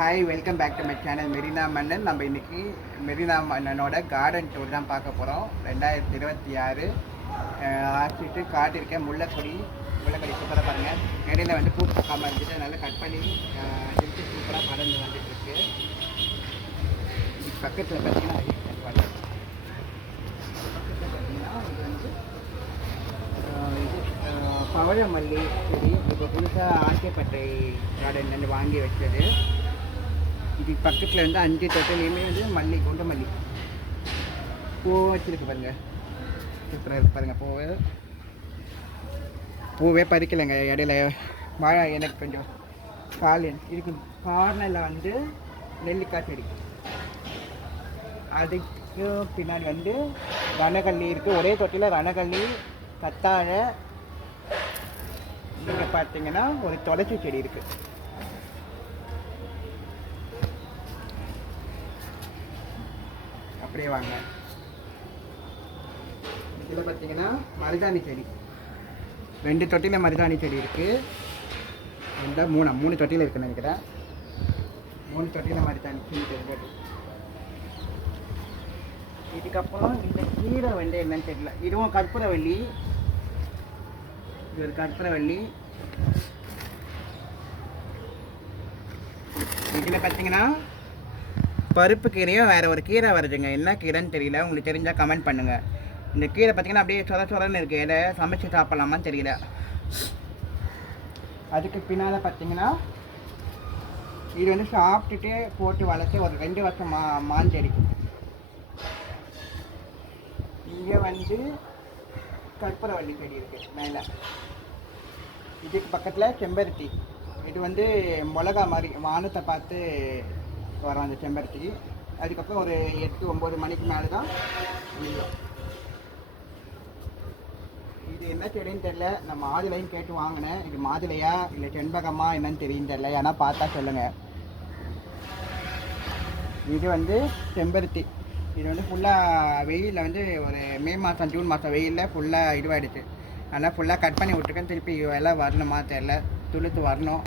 Hi, welcome back to my channel Marina Mannan. நம்ம இன்றைக்கி Marina மன்னனோட garden tour தான் பார்க்க போகிறோம். 2026 ஆசிட்டு காட்டிருக்கேன். முல்லைக்கொடி சூப்பராக பாருங்கள். இடையில வந்து பூ பார்க்காம இருந்துட்டு நல்லா கட் பண்ணி எடுத்து சூப்பராக பறந்து வந்துட்டுருக்கு. இதுக்கு பக்கத்தில் பார்த்தீங்கன்னா இது வந்து பவழமல்லி செடி இப்போ புதுசாக ஆர்கேப்பட்டை கார்டன்லேருந்து வாங்கி வச்சது. இது பக்கத்தில் வந்து 5 தொட்டிலையுமே வந்து மல்லி, குண்டு மல்லி பூ வச்சுருக்கு பாருங்கள். சூப்பராக இருக்கு பாருங்கள். பூவே பறிக்கலைங்க. இடையில வாழை எனக்கு கொஞ்சம் இதுக்கு கார்னரில் வந்து நெல்லிக்காய் செடி, அதுக்கு பின்னாடி வந்து ரணகல்லி இருக்குது. ஒரே தொட்டியில் ரணகல்லி, கத்தாழை, இங்கே பார்த்தீங்கன்னா ஒரு துளசி செடி இருக்குது. அப்படியே வாங்க. இதில் பார்த்தீங்கன்னா மருதாணி செடி, 2 தொட்டியில் மருதாணி செடி இருக்குது. 3 தொட்டியில் இருக்குன்னு நினைக்கிறேன். 3 தொட்டியில் மருதாணி செடி. இதுக்கப்புறம் இந்த கீரை வந்து என்னன்னு தெரியல. இதுவும் கற்பூரவள்ளி. இது ஒரு கற்பூரவள்ளி. இதில் பார்த்தீங்கன்னா பருப்பு கீரையும் வேறு ஒரு கீரை வருதுங்க. என்ன கீரைன்னு தெரியல. உங்களுக்கு தெரிஞ்சால் கமெண்ட் பண்ணுங்கள். இந்த கீரை பார்த்தீங்கன்னா அப்படியே சொரன்னு இருக்குது. இதை சமைச்சு சாப்பிட்லாமான்னு தெரியல. அதுக்கு பின்னால் பார்த்தீங்கன்னா இது வந்து சாப்பிட்டுட்டு போட்டு வளர்த்து ஒரு 2 வருஷம் மாஞ்செடி. இங்கே வந்து கற்பூரவள்ளி செடி இருக்குது மேலே. இதுக்கு பக்கத்தில் செம்பருத்தி. இது வந்து மிளகா மாதிரி வானத்தை பார்த்து வரும் அந்த செம்பருத்தி. அதுக்கப்புறம் ஒரு 8-9 மணிக்கு மேலே தான் விழும். இது என்ன செடின்னு தெரியல. நான் மாதுளையும் கேட்டு வாங்கினேன். இது மாதுளையா இல்லை செண்பகமா என்னன்னு தெரியும் தெரியல. ஏன்னா பார்த்தா சொல்லுங்கள். இது வந்து செம்பருத்தி. இது வந்து ஃபுல்லாக வெயிலில் வந்து ஒரு மே மாதம் ஜூன் மாதம் வெயிலில் ஃபுல்லாக இதுவாகிடுச்சு. அதனால் ஃபுல்லாக கட் பண்ணி விட்டுருக்கேன். திருப்பி எல்லாம் வரணுமா தெரியல, துளுத்து வரணும்.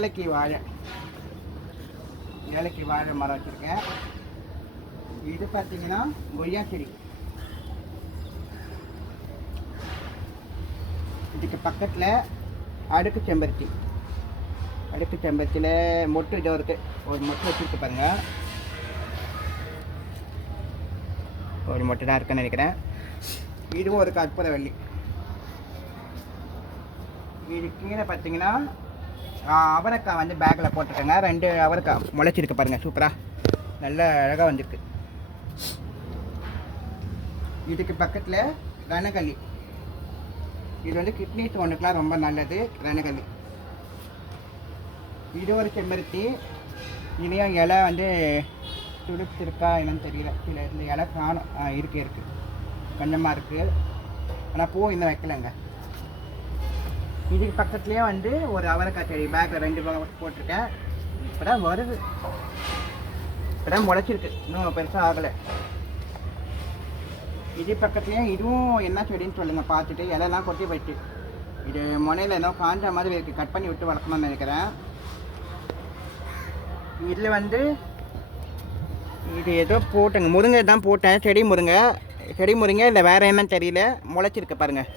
ஏலக்கி வாழை மரம் வச்சுருக்கேன். இது பார்த்தீங்கன்னா கொய்யா செடி. இதுக்கு பக்கத்தில் அடுக்கு செம்பருத்தியில் மொட்டு இதோ இருக்குது. ஒரு மொட்டு வச்சுருக்கு பாருங்கள். ஒரு மொட்டு தான் இருக்குன்னு நினைக்கிறேன். இதுவும் ஒரு கற்பூரவள்ளி. இது கீழே பார்த்தீங்கன்னா அவரைக்காய் வந்து பேக்கில் போட்டுருக்கேங்க. 2 அவரைக்காய் முளைச்சிருக்கு பாருங்கள். சூப்பராக நல்ல அழகாக வந்திருக்கு. இதுக்கு பக்கத்தில் ரணகல்லி. இது வந்து கிட்னி ஸ்டோனுக்கெலாம் ரொம்ப நல்லது ரணகல்லி. இது ஒரு செம்பருத்தி. இதையும் இலை வந்து துடுப்பிருக்கா என்னன்னு தெரியல. இந்த இலை காணும். இருக்குது கொஞ்சமாக இருக்குது. ஆனால் பூ இன்னும் வைக்கலைங்க. இதுக்கு பக்கத்துலேயே வந்து ஒரு அவரைக்காய் செடி பேக்கில் 2 போட்டிருக்கேன். இப்போ தான் வருது. இப்போ தான் முளைச்சிருக்கு. இன்னும் பெருசாக ஆகலை. இது பக்கத்துலேயே இதுவும் என்ன செடின்னு சொல்லுங்கள் பார்த்துட்டு. இலையெல்லாம் கொட்டி போயிட்டு இது முனையில் ஏதோ காஞ்ச மாதிரி இருக்குது. கட் பண்ணி விட்டு வளர்க்கணும்னு நினைக்கிறேன். இதில் வந்து இது ஏதோ போட்டேங்க. முருங்கை தான் போட்டேன். செடி முருங்கை இல்லை வேறு என்னன்னு தெரியல. முளைச்சிருக்கு பாருங்கள்.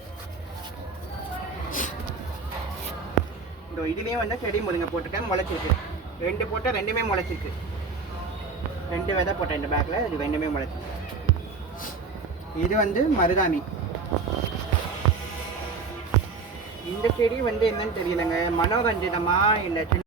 இதுலேயும் வந்து செடி முருங்கை போட்டிருக்கேன். முளைச்சிருக்கு. 2 போட்டால் 2மே முளைச்சிருக்கு. 2 விதை போட்டேன் இந்த பேக்கில். இது 2மே முளைச்சிருக்கு. இது வந்து மருதாணி. இந்த செடி வந்து என்னன்னு தெரியலங்க. மனோரஞ்சிதமா இல்லை